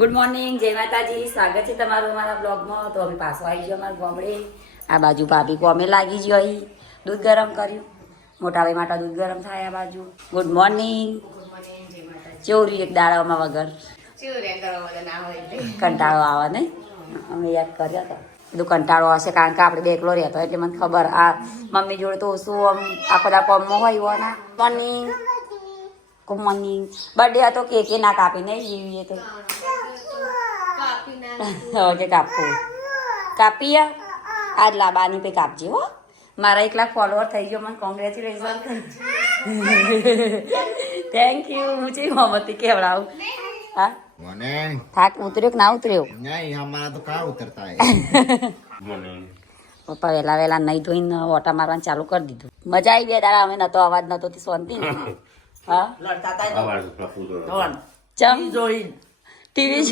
Good morning, જય માતાજી. સ્વાગત છે તમારું અમારા બ્લોગમાં. તો અમે પાછો આવી ગયો અમારા ગામડે. આ બાજુ ભાભી કોમે લાગી ગયો. અહીં દૂધ ગરમ કર્યું. મોટા ભાઈ માટે દૂધ ગરમ થાય. આ બાજુ ગુડ મોર્નિંગ. ચોરી એક દાડામાં વગર કંટાળો આવે ને. અમે યાદ કર્યા હતા બધું કંટાળો હશે કારણ કે આપણે બે એકલો રહેતો એટલે મને ખબર. આ મમ્મી જોડે તો શું આમ આખો દા કોમમાં હોય એવાના. Morning good morning. બર્થડે હતો કેકે ના કાપી નહીં જીવીએ તો હવે કાપવું કાપી આજ લાબાની પે કાપજે હો. મારા 1 લાખ ફોલોવર થઈ ગયો. મને કોંગ્રેચ્યુલેશન. Thank you. હું છે મોહમ્મતી કેવડાવું. હા થાક ઉતર્યો કે ના ઉતર્યો? नहीं हमारा तो कहाँ उतरता है। પપ્પા વહેલા નહીં ધોઈને ઓટા મારવાનું ચાલુ કરી દીધું. મજા આવી. 2 દાડા અમે નતો અવાજ નતો તે શાંતિ ને. હા ચમ ટીવી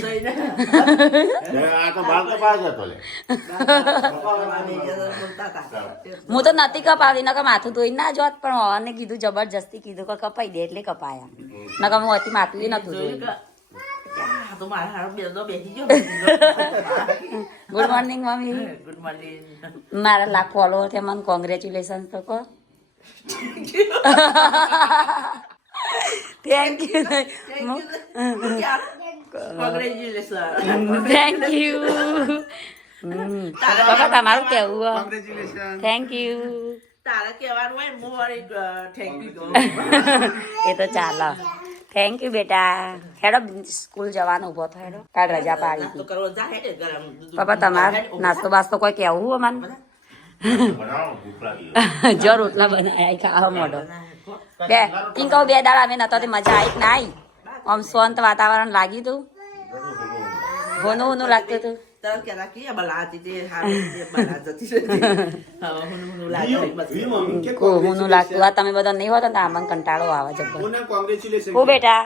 હું તો નથી કપાવી નકર માથું ધોઈ ના જોત પણ હવાને કીધું જબરજસ્તી કીધું કે કપાઈ દે એટલે કપાયા. નકર હું હતી માથું નતું જોયું. Good morning mummy. Good morning. મારા 1 લાખ ફોલોવર છે. મને કોંગ્રેચ્યુલેશન તો કહો. Thank you. Thank you. બાબા તમારું કેવું? Thank you. તારા કહેવાનું હોય મોર થેન્ક યુ. એ તો ચાલો. થેન્ક યુ બેટા. હેડો સ્કૂલ જવાનો ઉભો થયો. હેડો કાલ રજા પાડી હતી. કરો જા હે ગરમ પપ્પા તમારે નાસ્તો બાસ્તો કોઈ કેવું મને? જો રોટલા બનાયા ખાવા મોઢો. બે ઈન કહું 2 દાડા અમે નતો મજા આવી કે ના આવી? આમ શાંત વાતાવરણ લાગ્યું તું. હોનું લાગતું હતું. તરત કે રાખી બલાતી તે હારે બલા જતી હું લાગે હોનું લાગતું. આ તમે બધા નહીં હોતા ને આમાં કંટાળો આવે જબર. હું બેટા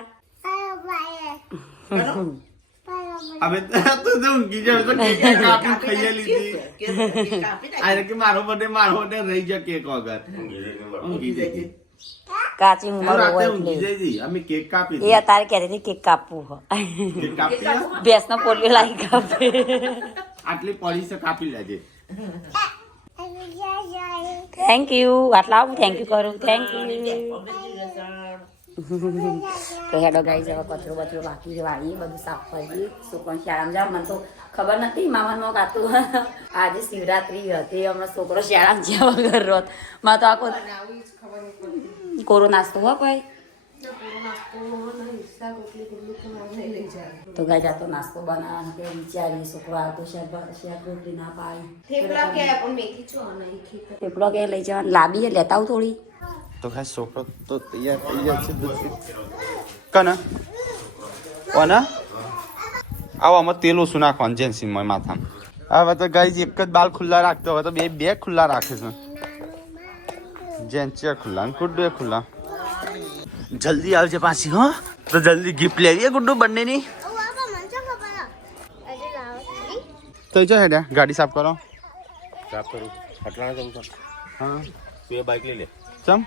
अबे तो ऊँगी जब तो केक काफी खाई ली थी। अरे कि मारो बर्थडे रही जा केक वगैरह ऊँगी जाती। કાચી ઉંમર હોય ऊँगी जाती हमें केक कापी એ અત્યારે કહેતી હતી કેક કાપવું હોય. केक कापी ભેંસનો પોલિયો લાગી કાપે. आटली पॉलिश से कापी लेजे। Thank you. આટલા હું થેન્ક યુ કરું. Thank you. તો હેડો ગાઈ જવા કચરો બચરો બાકી વાળીએ બધું સાફ કરીએ. છોકરો શાળામાં જાવ. મને તો ખબર નથી મામાનમાં કાતું આજે શિવરાત્રી હતી. હમણાં છોકરો શાળામાં જ્યાં વગર રોત માં તો આખો કોરો નાસ્તો હોય કોઈ તો ગાય જાતો નાસ્તો બનાવવાનો કે વિચારીએ. છોકરો આવતો શાક રોટલી ના પાય. થેપલો કે લઈ જવાનું લાંબી લેતા આવું થોડી. तो है सोफा तो तैयार से कना ओना આવો આમાં તેલ ઓછું નાખવાનું જેન્સીમાં માથામાં. હવે તો ગાઈઝ એક જ બાલ ખુલ્લા રાખતો. હવે તો બે ખુલ્લા રાખે છે. જેન્સી ખુલ્લા અને ગુડ્ડુ ખુલ્લા. જલ્દી આવજે પાછી. હો તો જલ્દી ગિફ્ટ લેવી ગુડ્ડુ બંનેની. તો જો હેડ્યા ગાડી સાફ કરો. સાફ કરું અટલાણા જવું છે. હા તું એ બાઇક લઈ લે. ચમ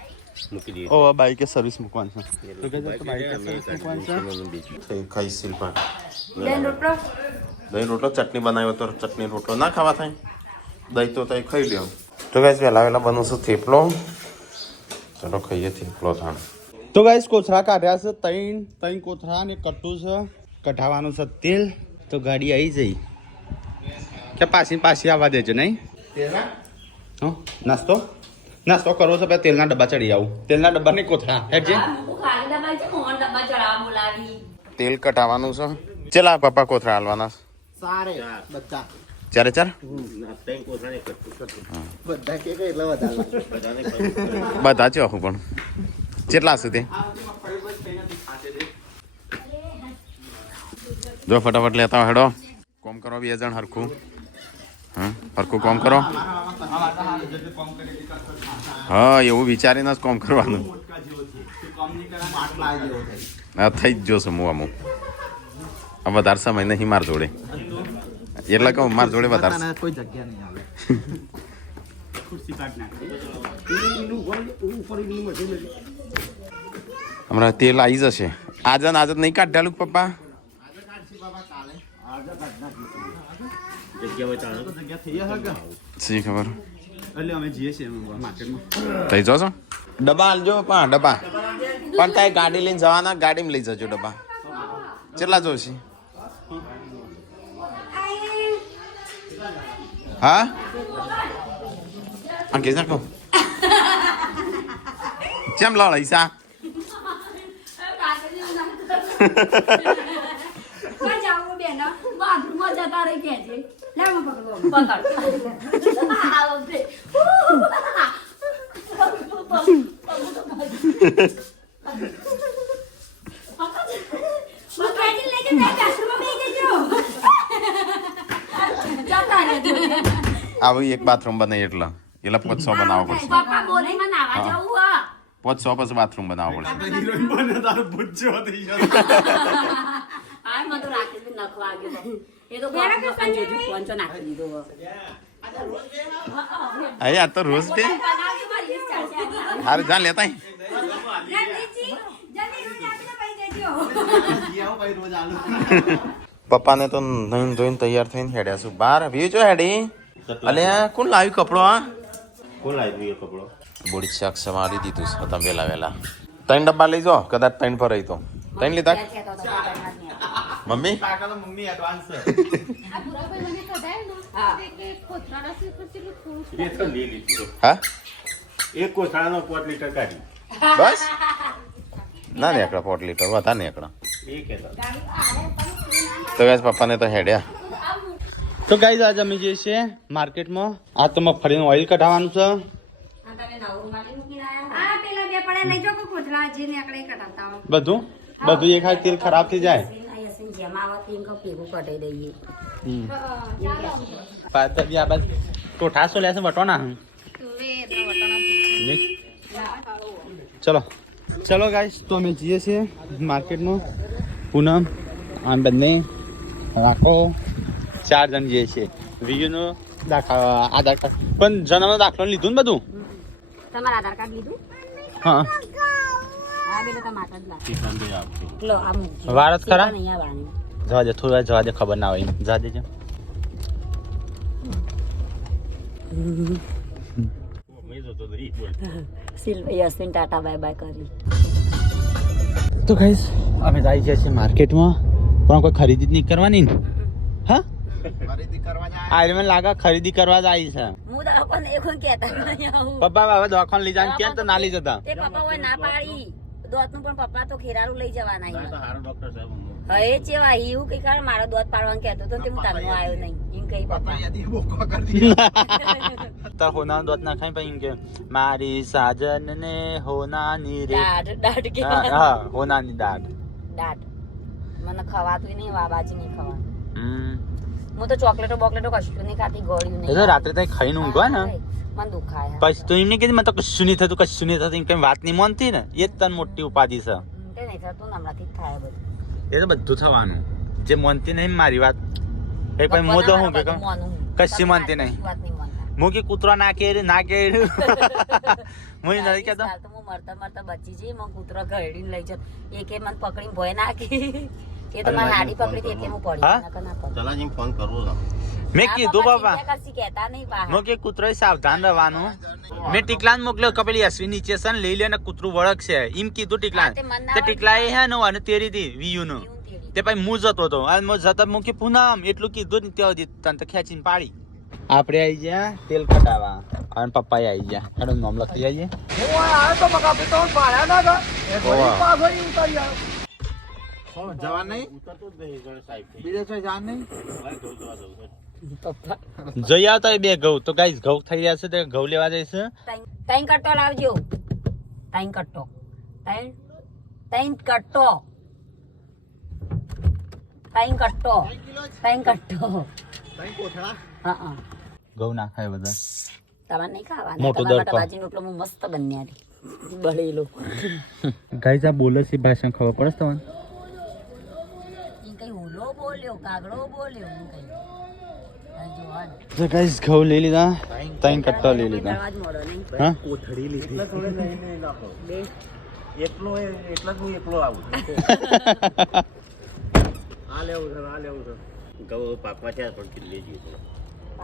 મૂકી દઈએ. ઓ બાઈક કે સર્વિસ મૂકવાનું છે. તો કે બાઈક કે સર્વિસ મૂકવાનું છે. ખાઈ સિલ પર દહીં રોટલો ચટણી બનાવ્યો તો ચટણી રોટલો ના ખાવા થાય. દહીં તો તઈ ખાઈ લ્યો. તો ગાઈસ વહેલા બનાવશું થેપલો. ચલો ખાઈએ થેપલો થાણ. તો ગાઈસ કોથળા કાઢ્યા છે. ત્રણ કોથળા ને કટ્ટું છે. કઢાવાનું છે તેલ. તો ગાડી આવી જઈ કે પાછી આવવા દેજો નહીં. નાસ્તો કરવો છે. તેલના ડબ્બા ચડી આવું. તેલના ડબ્બા નહીં કોથળા હેડજે. તેલ કટાવાનું છે. ચલા પપ્પા કોથળા હાલવાના ચારે ચાર બધા છે આખું પણ કેટલા હશે તે જો ફટાફટ લેતા હેડો. કોમ કરો 2 જણ હરખું. હરખું કોમ કરો. હા એવું વિચારીને જ કોમ કરવાનું. હા થઈ જ જોશે હું અમુક વધારે સમય નહીં માર જોડે એટલે કહું માર જોડે વધારે કોઈ જગ્યા નહીં આવે. હમણાં તેલ આવી જશે. આજે નહીં કાઢેલું પપ્પા? શી ખબર એટલે અમે જઈએ છીએ માર્કેટમાં. થઈ જશો ડબ્બા આલજો પણ ડબ્બા પણ ત્યાં ગાડી લઈને જવાના ગાડીમાં લઈ જજો ડબ્બા કેટલા જોશે હા આ કે નાખો કેમ લડાઈ સા આવી એક બાથરૂમ બનાવી એટલે 500 બનાવવો પડશે 500 પછી બાથરૂમ બનાવવો પડશે હિરોઈન બને તારો બુચ્ચો થઈ ગયો. અરે આ તો રોજ બે હારે જા લેતા પપ્પાને તો નહીં ધોઈને તૈયાર થઈને હેડ્યા છું બહાર વ્યુ જો હેડી અલે કોણ લાવ્યું કપડો આ કોણ લાવી એ કપડો બોડી શાક સમારી દીધું છે તમે વેલા 3 ડબ્બા લઈ જાઓ કદાચ 3 પર રહી તો 3 લીધા મમ્મી મમ્મી એડવાન્સ એ તો લઈ લીધું હા એક કોથળાનો 5 લીટર કાઢી બસ ના ને એકડા 4 લીટર વધા ને એકડા એ કહેતા તો ગાઈસ પપ્પાને તો હેડ્યા તો ગાઈસ આજ અમે જઈએ છીએ માર્કેટમાં. આ તો મગફળીનું ઓઇલ કઢાવવાનું છે. બધું એક હાથ તેલ ખરાબ થઈ જાય. પાતળી આ બાજુ ટોઠા સો લેશે વટોના. ચલો ગાઈસ તો અમે જઈએ છીએ માર્કેટમાં. પૂનમ આમ બંને રાખો 4 જણ જઈએ છીએ. વીયુનો આધાર કાર્ડ પણ જન્મનો દાખલો લીધું ને બધું. તમારા આધાર કાર્ડ લીધું? હા વારસ ખરા જવા દે થોડા જવા દે ખબર ના હોય જવા દેજો. યશવીન ટાટા બાય બાય કરી. તો ગાઈસ અમે આવી ગયા છીએ માર્કેટમાં પણ કોઈ ખરીદી જ નહીં કરવાની ને. હા આ મને લાગે ખરીદી કરવા જ આવી છે. હું દવાખાને એવું કહેતા નહીં આવું. પપ્પા હવે દવાખાને લઈ જાય ક્યાં તો ના લઈ જતા. તે પપ્પા હોય ના પાડી દોતનું પણ પપ્પા તો ખેરારું લઈ જવાના તો હારો ડોક્ટર સાહેબ હવે ચેવા એવું કઈ કારણ મારો દોત પાડવાનું કહેતો તો તે હું તારનો આવ્યો નહીં એમ કઈ પપ્પા તાર હોના દોત ના ખાઈ પછી કે મારી સાજન ને હોનાની રે દાઢ કે હા હોનાની દાઢ. મને ખવાતું નહીં વાબાજી નહીં ખવા. હું તો ચોકલેટો બોકલેટો કશું નહીં ખાતી ગળ્યું નહીં. એ રાત્રે તઈ ખાઈને ઊંઘવા ને મને દુખાય પછી તો એમને કીધું મને તો કશું નહીં થતું એમ કઈ વાત નહીં માનતી ને એ જ તને મોટી ઉપાધિ છે. તે નહીં થતું ને હમણાંથી જ થાય બધું. એ તો બધું થવાનું જે માનતી નહીં મારી વાત એ પછી મોદો હું કે કશી માનતી નહીં. વાત નહીં માનતા. હું કે કૂતરો ના કે હું નથી કેતો હાલ તો હું મરતા બચી જઈ મને કૂતરો ઘરડીને લઈ જાત એકે મને પકડીને ભોય નાખી. એ તો મારી હાડી પકડી હતી એટલે હું પડી હા? નકર ના પડી. ચલાજી ફોન કરવો છે મેં કીધું બાબા કહેતા નહીં બહાર. હું કે કૂતરો સાવધાન રહેવાનું. મેં ટીકલાન મોકલ્યો કે પેલી અશ્વિન નીચે છે ને લઈ લે ને કૂતરું વળગશે એમ કીધું ટીકલાન. તે મન ના તે ટીકલા એ હે ને અને તેરી હતી વીયુ નું તે પછી હું જતો હતો અને હું જતા મૂકી પૂનમ એટલું કીધું ને ત્યાં સુધી તને તો ખેંચીને પાડી. આપણે આવી ગયા તેલ કટાવા અને પપ્પા આવી ગયા એનું નામ લખી જઈએ. જવાન નહીં ઉતરતો જ નહીં ગણ સાહેબ બીજે કોઈ જાન નહીં જઈ આવતા હોય બે ઘઉં તો ગાઈસ ઘઉં થઈ રહ્યા છે તો ઘઉં લેવા જઈશ. ત્રણ કટ્ટો લાવજો. ત્રણ કટ્ટો. હા ઘઉં ના ખાય બધા તમારે નહીં ખાવાના. મોટું તમારા દડકો. માટે બાજરીનો રોટલો હું મસ્ત બન્યા બળેલો. ગાઈસ આ બોલે છે ભાષા ખબર પડે છે તમને. ઈ કઈ હોલો બોલ્યો કાગડો બોલ્યો ઈ કઈ. આ જો આ તો ગાઈસ ઘઉં લઈ લીધા 3 કટ્ટા લઈ લીધા. દરવાજ મોડો નહીં. હા કોથળી લીધી એટલે થોડે લઈને નાખો બે એટલો જ હું એકલો આવું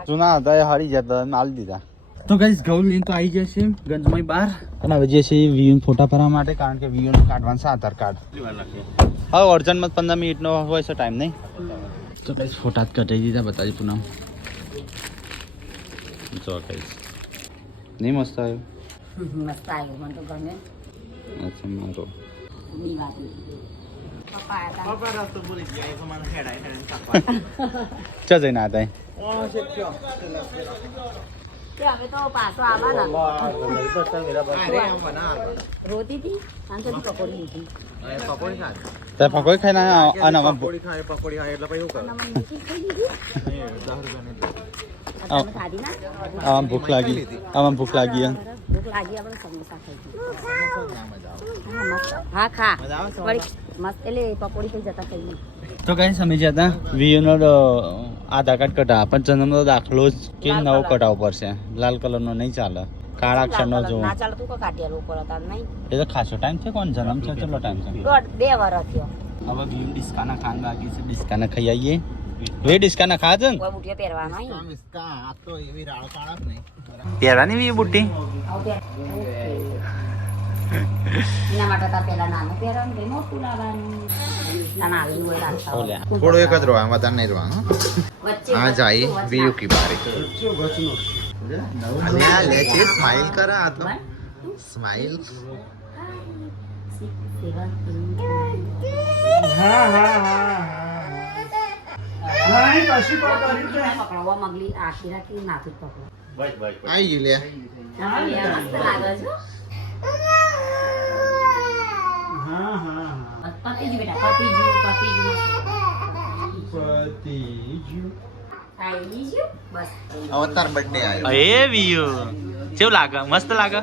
જૂના હતા એ હારી જતા માલ દીધા. તો ગાઈસ ઘઉં લઈને તો આવી જશે ગંજમાં બહાર અને હવે જે છે એ વીયુ ફોટા ભરવા માટે, કારણ કે વીયુ કાઢવાનું છે આધાર કાર્ડ. હવે અર્જન્ટમાં 15 મિનિટનો હોય છે ટાઈમ નહીં. તો ગાઈસ ફોટા જ કઢાઈ દીધા, બતાવી પૂનમ. જો ગાઈસ નહીં મસ્ત આવ્યો. મસ્ત આવ્યો, મને તો ગમે. અચ્છા મારો દીવાથી પપ્પા હતા. ચા જઈને આતા કે હવે તો પાછો આવવાના. રોતી હતી અને તો પકોડી લીધી. તે પકોડી ખાઈને અને અમે તમે ખાધી ના? આમાં ભૂખ લાગી, આમાં ભૂખ લાગી એમ. ભૂખ લાગી, આપણે સમોસા ખાઈ. હા ખા વળી મસ્ત. એટલે પકોડી કઈ જતા ખાઈ. તો કઈ સમજ્યા હતા વીયુનો આધાર કાર્ડ કઢાવ, પણ જન્મનો દાખલો જ કે નવો કઢાવવો પડશે. લાલ કલરનો નહીં ચાલે, કાળા અક્ષરનો જો. ના ચાલે તું કો કાઢ્યા ઉપર હતા નહીં. એ તો ખાસો ટાઈમ છે. કોણ જન્મ છે? કેટલો ટાઈમ છે? 2 વર્ષ થયો. હવે વીયુ ડિસ્કાના ખાન બાકી છે. ડિસ્કાના ખાઈ આવીએ. વે ડિસ્કાના ખા છે ને કોઈ બુટિયા પહેરવાનો નહીં. પહેરવાની વી બુટ્ટી. એના માટે તો પેલા નાનું પહેરવાનું, કઈ મોટું લાવવાનું. નાના આવી હોય રાખતા હોય. થોડો એક જ રોવા વધારે નહીં રોવા. વચ્ચે આ જાય વીયુ કી બારી. અલ્યા લે છે સ્માઈલ કરે આ તો. સ્માઈલ. પકડવા મગલી આખી રાખી નાથી પકડો. આઈ ગયું લે. મસ્ત લાગે છે. પતિજી બેટા, પતિજી. ખાઈ લીધું? બસ. અવતાર બર્થડે આવ્યો. એ વીયુ કેવું લાગે? મસ્ત લાગે.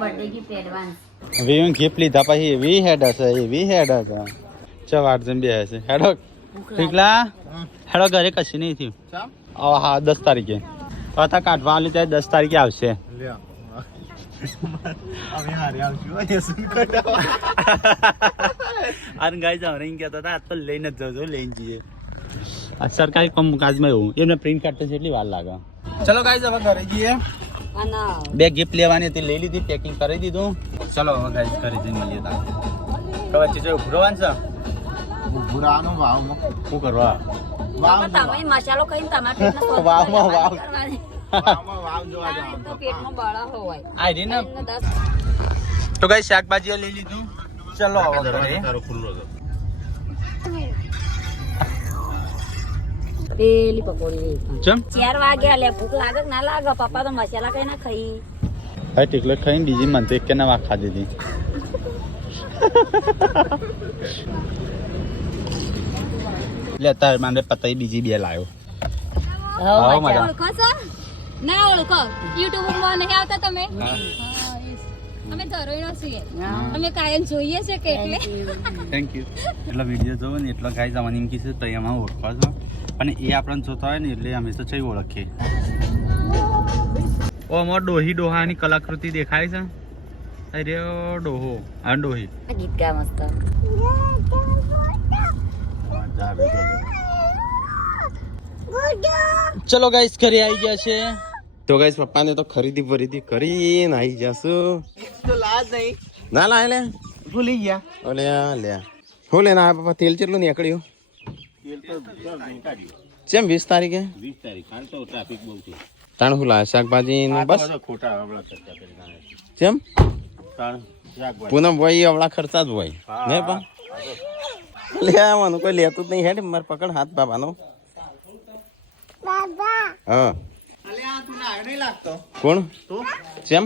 Birthday gift advance. વીયુ ગિફ્ટ લીધા પછી એવી હેડ હશે, એવી હેડ હશે. ચલ 8 જણ બે હશે. હેડો ઠીકલા હેડો. ઘરે કશું નહીં થયું. હા 10 તારીખે હતા કાઢવા આલી ત્યારે 10 તારીખે આવશે. અને ગાઈસ અમે કહેતા હતા આજ તો લઈને જ જજો, લઈને જઈએ. આ સરકારી કામકાજમાં એવું એમને પ્રિન્ટ કાઢતા જેટલી વાર લાગે. ચલો ગાઈસ હવે ઘરે જઈએ. અને બે ગિફ્ટ લેવાની હતી, લઈ લીધી, પેકિંગ કરી દીધું. ચલો હવે ગાઈસ ઘરે જઈને મળીએ. ખબર છે ઉભરવાનું છે ભૂરાનો વાવમાં શું કરવા? તમે મસાલો ખાઈને તમારા પેટના વાવમાં વાવ. વાવ જોવા જાવ. તો પેટમાં બળા હોય. આ રહી ને. એમને 10 તો ગાઈસ શાકભાજી લઈ લીધું. ચલો હવે ઘરે. પેલી પકોડી ચમ 4 વાગ્યા લે. ભૂખ લાગે કે ના લાગે? પપ્પા તો મસાલા કઈ ના ખાઈ. હા ટીકલો ખાઈને બીજી મને તો એક કે ના વાગ ખાધી હતી. લે તાર મને પતાઈ બીજી બે લાવ્યો. હા મજા. ઓળખો છો? ના ઓળખો? YouTube માં નહીં આવતા તમે? અમે ધરોઈનો છીએ. અમે કાયમ જોઈએ છે કે એટલે થેન્ક યુ. એટલો વિડીયો જોવો ને એટલો ગાઈસ અમને એમ કીધું તો એમાં ઓળખો છો, અને એ આપણને જોતા હોય ને એટલે અમે તો છે ઓળખીએ. ઓ અમાર ડોહી ડોહાની કલાકૃતિ દેખાય છે. અરે ડોહો આ ડોહી. ગીત ગા મસ્ત. ચલો ગાઈસ ઘરે આવી ગયા છે. તો ગાઈસ પપ્પાને તો ખરીદી ફરીદી કરીને આવી જશું. ના લાય લે ભૂલી ગયા. ઓલે લે હું લેને આ પપ્પા તેલ કેટલું નીકળ્યું? કેમ 20 તારીખે? 20 તારીખ કાલ તો ટ્રાફિક બહુ છે. તાણ હું લાય શાકભાજી ને બસ. ખોટા હમણાં ચર્ચા કરી નાખે. કેમ તાણ શાકભાજી પૂનમ ભાઈ અવળા ખર્ચા જ હોય ને પણ લે આવવાનું કોઈ લેતું જ નહીં. હેડ માર પકડ હાથ બાબાનો. હા કોણ કેમ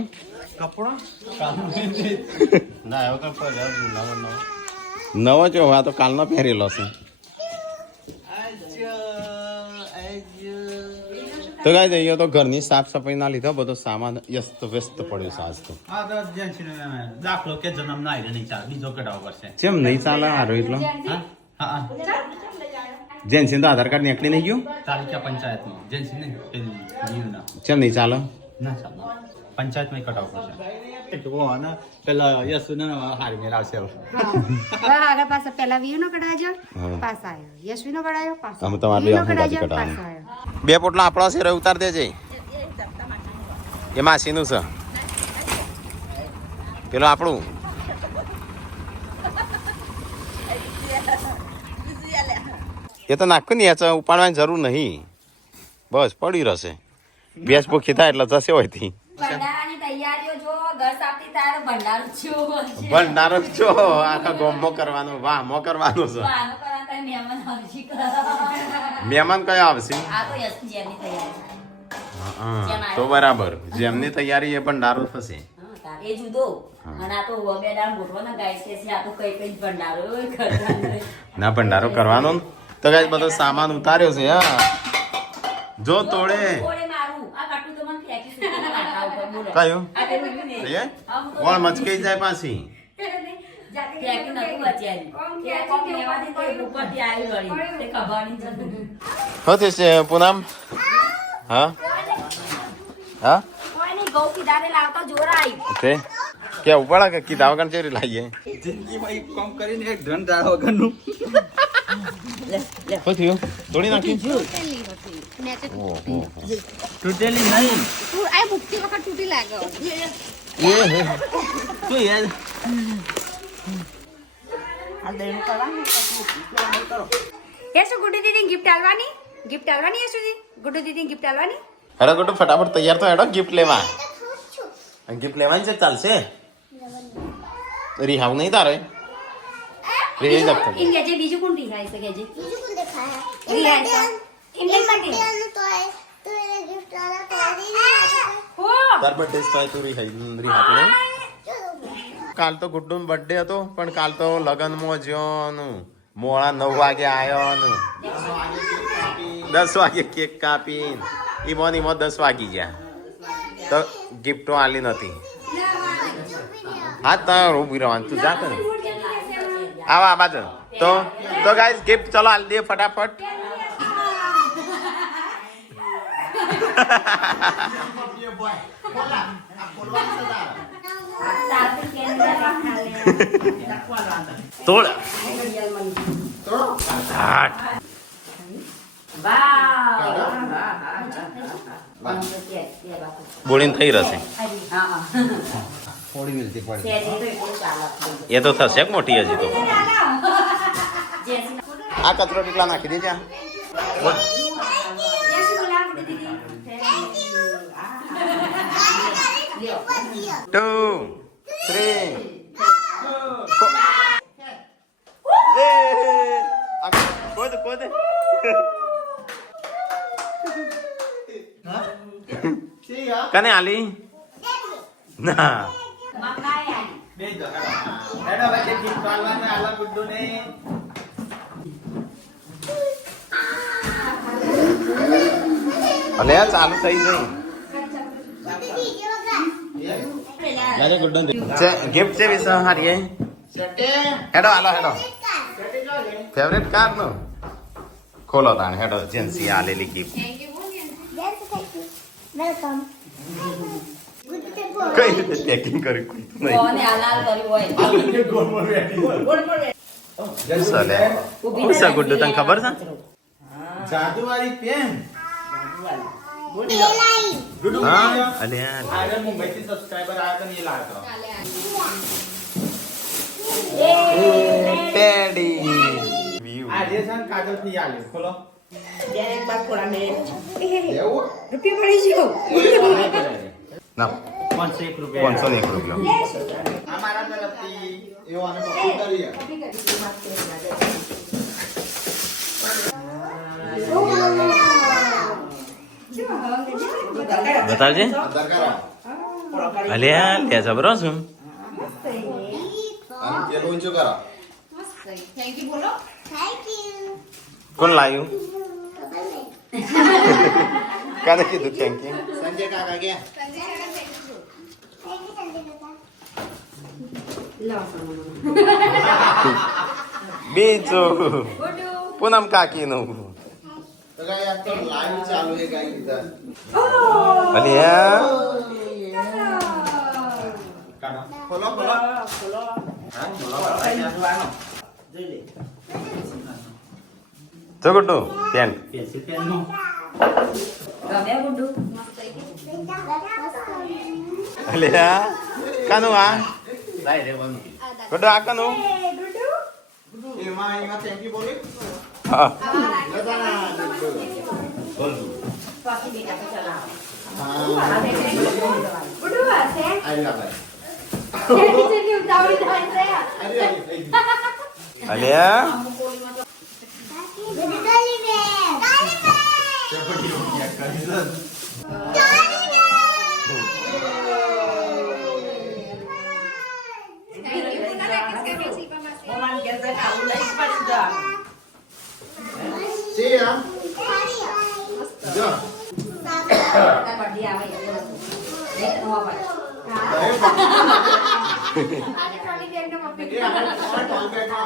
નવો જો આ તો કાલનો પહેરેલો છે. તો ગાય જઈએ તો ઘરની સાફ સફાઈ ના લીધા બધો સામાન વ્યસ્ત વ્યસ્ત પડ્યો છે આજ તો. હા તો દાખલો કે જન્મ ના આવી નહીં ચાલે, બીજો કઢાવવો પડશે. કેમ નહીં ચાલે હારો એટલો? હા હા જેન્સી તો આધાર કાર્ડ નીકળી નહીં ગયું? તાલુકા પંચાયતમાં જેન્સી નહીં પેલી જીવના. કેમ નહીં ચાલે? ના ચાલે, પંચાયતમાં કઢાવવું પડશે. જુઓ ને પેલા યશુને હારી મેળ આવશે હવે. આગળ પાછા પેલા વીર નો કઢાજો પાછા આવ્યો યશવી નો કઢાયો પાછો અમે તમારે બે વીર નો હાથે કઢાજો કઢાવવાનું. પાછો આવ્યો બે પોટલા આપણા છે ઉતાર દેજે એ માસીનું છે પેલો આપણું એ તો નાખું ને યાર ઉપાડવાની જરૂર નહીં બસ પડી રહેશે ભેંસ ભૂખી થાય એટલે જશે હોયથી ભંડારાની તૈયારીઓ જો ઘર સાફથી થાય તો ભંડારો જો ભંડારો જ છો આખા ગોમમાં કરવાનો વાહમાં કરવાનો છે આનો કરા તારે મહેમાન આવશે કરા. મહેમાન કયો આવશે આ તો યશની તૈયારી હા તો બરાબર જેમની તૈયારી એ ભંડારો થશે એ જુદો અને આ તો ઉભા બે દાળ મોટો ને ગાય છે આ તો કઈ કઈ ભંડારો કરવાનો. ના ભંડારો કરવાનો ને તો ગાઈસ બધો સામાન ઉતાર્યો છે હા જો તોડે ઓળે મારું આ કાટું તો મને ફેંકી સુધીના કાંટા ઉપર બોલો. કયું આ પેલું રહ્યું ને. એ આ હું તો કોણ મચકાઈ જાય પાછી ફેંકી નતું બચ્યાની. એ કોક લેવાથી તે ઉપરથી આવી વળી. તે કબાડી જતું. શું થશે પૂનમ હા હા કોઈ નહીં, ઘઉં કીધાને લાવતા જોર આવી. તે કે ઉપાડા કે કીધા વગર ચેરી લાવીએ જિંદગીમાં એક કામ કરીને એક ધન દાળ વગરનું શું થયું તોડી નાખી તૂટેલી નહીં તું આ મુક્તિ વખત તૂટી લાગ્યો શું યાર એ શું ગુડ્ડુ દીદી ગિફ્ટ આલવાની યશુજી ગુડ્ડુ દીદી ગિફ્ટ આલવાની અરે ગોટુ ફટાફટ તૈયાર તો હેડો ગિફ્ટ લેવા ગિફ્ટ લેવાની છે ચાલશે રીહાવ નહીં તારે રીહાઈ જતો ઇન કેજે બીજું કોણ રિહાઈ છે કેજે રિહાઈ છે ઇન્ડિયન માટે હો તાર બર્થડે તો તું રીહાતું નહીં કાલ તો ગુડ્ડુનો બર્થડે હતો પણ કાલ તો લગનમાં જ્યોનું મોડા 9 વાગે આવ્યો ને 10 વાગે કેક કાપીને ઈમોન 10 વાગી ગયા તો ગિફ્ટો આલી નથી હા તાર ઉભી રહેવાનું તું જા કર આવા બાજુ તો ગાઈસ ગિફ્ટ ચલો આલી દે ફટાફટ તોડ બોલીને થઈ રહેશે થોડી મિલતી પડે એ તો થશે કે મોટી હજી તો આ કચરો કેટલા નાખી દેજે ટુ થ્રી કોદ કને આલી ના અલે આ ચાલુ થઈ જાય ગિફ્ટ છે વિશે હારી હેડો હાલો હેડો ફેવરેટ કાર નો ખોલો તાણ હેડો જેન્સી આલેલી ગિફ્ટ કઈ રીતે પેકિંગ કરી કોને હલાલ કર્યું હોય. ચાલે હું છે ગુડ્ડુ તને ખબર છે જાદુવાળી પેન હા અલે આગળ મુંબઈથી સબસ્ક્રાઇબર આવ્યા તો એ લાગતો ટેડી આજે છે ને કાગળથી આલ્યો ખોલો એક બાર થોડા ને રૂપિયા પડી ગયો ના 501 રૂપિયા 501 રૂપિયા અમારા તરફથી એવો આને પસંદ કરીએ બતાવજે અલે લે જબરો છું કોણ લાવ્યું કાને કીધું થેન્ક યુ સંજય કાકા ગયા બીજું પૂનમ કાકી નું તો ગાય આ તો લાઈવ ચાલુ છે ગાય કીધા અલિયા ખોલો ખોલો જોઈ લે જો ગુડ્ડુ પેન્ટ ગમે ગુડ્ડુ અલ્યા કાનું આ ગુડ્ડુ આ કાનું એમાં થેન્ક યુ બોલી હા પાછી બેટા તો ચલાવ ગુડુ હશે આઈ લાગે જેટલી ઉતાવળી થાય છે અલ્યા મોમાન કે છે આવું લઈ પડી જા સી આમ જો બર્થડે આવે એટલે નહીં તો નવા પડે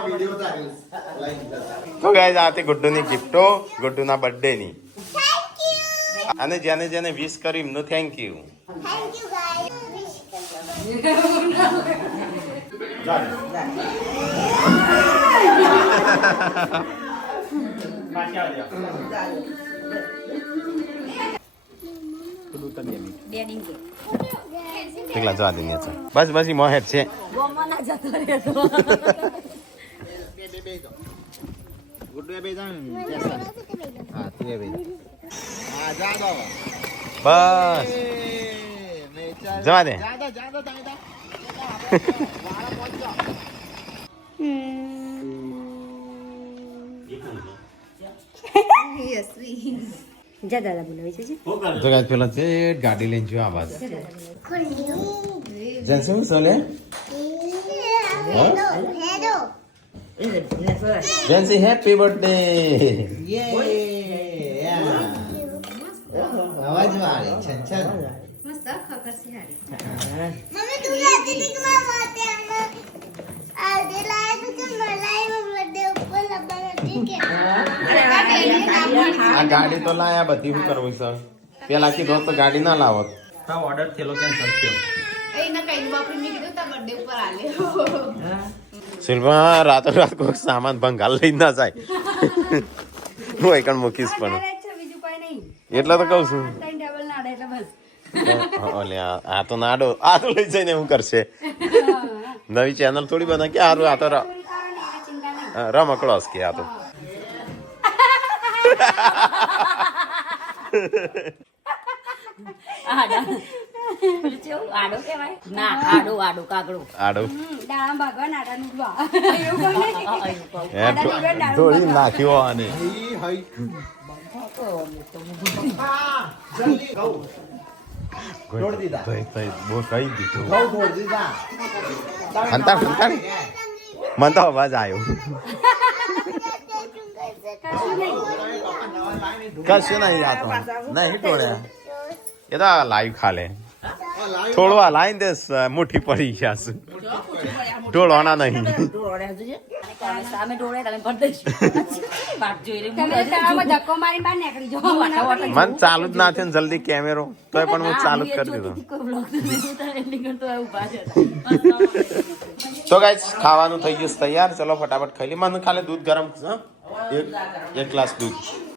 વિડિયો તારી તો ગાઈઝ આ તે ગુડ્ડુની ગિફ્ટો ગુડ્ડુના બર્થડે ની અને જેને જેને વિશ કર્યું એમનું થેન્ક યુ ડેડિંગ કે એકલા જવા દે મેં બસ બસ ઈ મોહેર છે ગોમાં ના જતો રહેતો ગુડ્ડુ બે જાણ હા તું બે આ જા દો બસ જવા દે જા દો જા દાદા બોલાવી છે તો ગાઈઝ પેલા છે ગાડી લઈને જો આ બાદ જનસુ સોલે જનસી હેપી બર્થડે અવાજ વાળી છન છન મસ્ત ખબર છે હારી मम्मी तू कहती थी कि मैं बहुत आगे लाया तो तुम मलाई में बर्थडे ऊपर लगाना ठीक है આ ગાડી તો લાયા બધી શું કરવું સર પેલા કીધું તો ગાડી ના લાવત હા ઓર્ડર થેલો કેન્સલ થયો શિલ્પા રાતો રાત કોઈ સામાન ભંગાલ લઈ ના જાય હું એકણ મૂકીશ પણ બીજું કોઈ નહીં એટલે તો કહું છું ટાઈમ ટેબલ ના એટલે બસ ઓલે આ તો નાડો આ તો લઈ જઈને હું કરશે નવી ચેનલ થોડી બના કે હારું આ તો રમકડો કે આ તો પેલું કેવું આડો કહેવાય ના આડો આડો કાગડો આડો દાણા ભગવાન આડા નુડવા એવું કોઈ નહીં ધોળી નાખ્યો આને તોડ દીધા બહુ કહી દીધું બહુ તોડ દીધા હંતા હંતા મને તો અવાજ આવ્યો કશું નહીં આ તો નહીં ટોળ્યા એ તો લાઈવ ખાલે થોડું આ લાઈન દે મુઠ્ઠી પડી ગયા છે ઢોળવાના નહીં સામે ડોળે તમે ભર દઈશું વાત જોઈ રહી તમે તળાવમાં ધક્કો મારી બહાર નીકળી જાઓ મન ચાલુ જ ના થયો ને જલ્દી કેમેરો તોય પણ હું ચાલુ જ કરી દીધો કોઈ બ્લોગ એન્ડિંગ તો ઉભા છે તો ગાઈસ ખાવાનું થઈ ગયું છે તૈયાર ચલો ફટાફટ ખાઈ લે મને ખાલી દૂધ ગરમ એક ગ્લાસ દૂધ